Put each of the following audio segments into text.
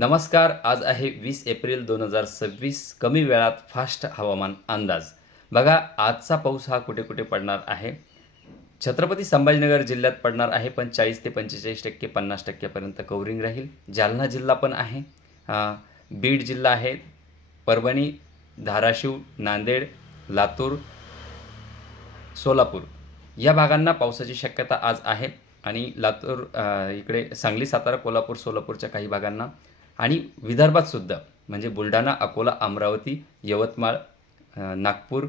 नमस्कार. आज आहे 20 एप्रिल 2026. कमी वेळात फास्ट हवामान अंदाज. बघा, आजचा पाऊस हा कुठे-कुठे पडणार आहे. छत्रपती संभाजीनगर जिल्ह्यात पडणार आहे, पण 40 ते 45% 50% पर्यंत कव्हरिंग राहील. जालना जिल्हा पण आहे. बीड जिल्हा आहे. परभणी, धाराशिव, नांदेड, लातूर, सोलापूर या भागांना पावसाची शक्यता आज आहे. आणि लातूर इकडे सांगली, सातारा, कोल्हापूर, सोलापूरच्या काही भागांना आणि विदर्भात सुद्धा म्हणजे बुलढाणा, अकोला, अमरावती, यवतमाळ, नागपूर,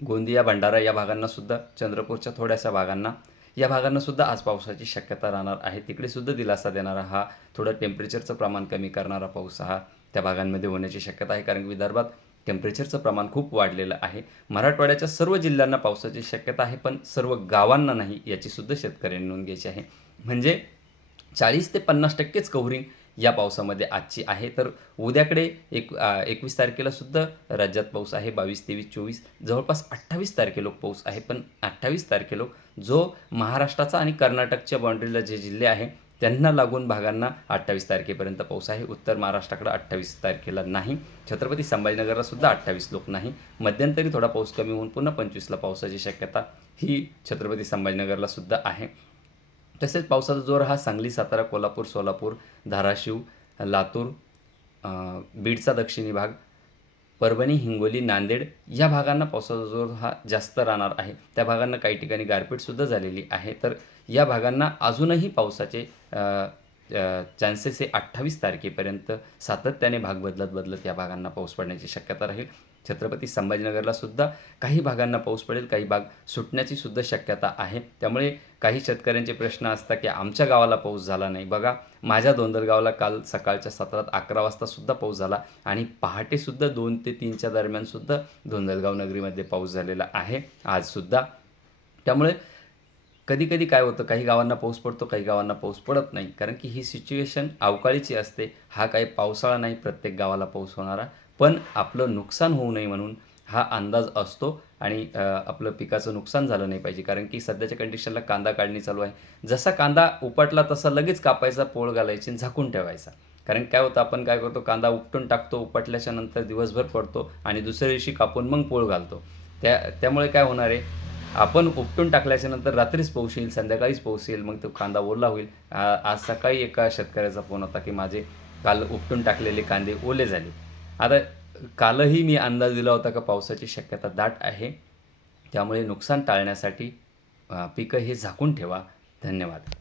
गोंदिया, भंडारा या भागांना सुद्धा, चंद्रपूरच्या थोड्याशा भागांना, या भागांना सुद्धा आज पावसाची शक्यता राहणार आहे. तिकडे सुद्धा दिलासा देणारा हा थोडं टेम्परेचरचं प्रमाण कमी करणारा पाऊस हा त्या भागांमध्ये होण्याची शक्यता आहे. कारण विदर्भात टेम्परेचरचं प्रमाण खूप वाढलेलं आहे. मराठवाड्याच्या सर्व जिल्ह्यांना पावसाची शक्यता आहे, पण सर्व गावांना नाही, याची सुद्धा शेतकऱ्यांनी नोंद घ्यायची आहे. म्हणजे 40 ते 50%च कव्हरिंग या पावसामध्ये आजची आहे. तर उद्याकडे 21 तारखेला सुद्धा राज्यात पाऊस आहे. 22, 23, 24 जवळपास 28 तारखेलोक पाऊस आहे. पण 28 तारखेलोक जो महाराष्ट्राचा आणि कर्नाटकच्या बाउंड्रीला जे जिल्हे आहे त्यांना लागून भागांना 28 तारखेपर्यंत पाऊस आहे. उत्तर महाराष्ट्राकडे 28 तारखेला नाही. छत्रपती संभाजीनगरला सुद्धा 28 लोक नाही. मध्यंतरी थोडा पाऊस कमी होऊन पुन्हा 25ला पावसाची शक्यता ही छत्रपती संभाजीनगरला सुद्धा आहे. तसेच पावसाचा जोर हा सांगली, सातारा, कोल्हापूर, सोलापूर, धाराशिव, लातूर, बीडचा दक्षिणी भाग, परभणी, हिंगोली, नांदेड या भागांना पावसाचा जोर हा जास्त राहणार आहे. त्या भागांना काही ठिकाणी गारपीटसुद्धा झालेली आहे. तर या भागांना अजूनही पावसाचे चान्सेस हे 28 तारखेपर्यंत सातत्याने भाग बदलत या भागांना पाऊस पडण्याची शक्यता राहील. छत्रपती संभाजीनगरला सुद्धा काही भागांना पाऊस पडेल, काही भाग सुटण्याची सुद्धा शक्यता आहे. त्यामुळे काही शेतकऱ्यांचे प्रश्न असतात की आमच्या गावाला पाऊस झाला नाही. बघा, माझ्या धोंदलगावला काल सकाळच्या सत्रात 11 वाजतासुद्धा पाऊस झाला आणि पहाटेसुद्धा 2 ते 3च्या दरम्यानसुद्धा धोंदलगाव नगरीमध्ये पाऊस झालेला आहे आजसुद्धा. त्यामुळे कधी-कधी काय होतं, काही गावांना पाऊस पडतो, काही गावांना पाऊस पडत नाही. कारण की ही सिच्युएशन अवकाळीची असते. हा काही पावसाळा नाही प्रत्येक गावाला पाऊस होणारा. पण आपलं नुकसान होऊ नये म्हणून हा अंदाज असतो आणि आपलं पिकाचं नुकसान झालं नाही पाहिजे. कारण की सध्याच्या कंडिशनला कांदा काढणी चालू आहे. जसा कांदा उपटला तसा लगेच कापायचा, पोळ घालायची आणि झाकून ठेवायचा. कारण काय होतं, आपण काय करतो, कांदा उपटून टाकतो, उपटल्याच्या नंतर दिवसभर पडतो आणि दुसऱ्या दिवशी कापून मग पोळ घालतो. त्यामुळे काय होणार आहे, आपण उपटून टाकल्याच्या नंतर रात्रीच पाऊस येईल, संध्याकाळीच पाऊस येईल, मग तो कांदा ओला होईल. आज सकाळी एका शेतकऱ्याचा फोन होता की माझे काल उपटून टाकलेले कांदे ओले झाले. आता कालही मी अंदाज दिला होता का पावसाची शक्यता दाट आहे. त्यामुळे नुकसान टाळण्यासाठी पिकं हे झाकून ठेवा. धन्यवाद.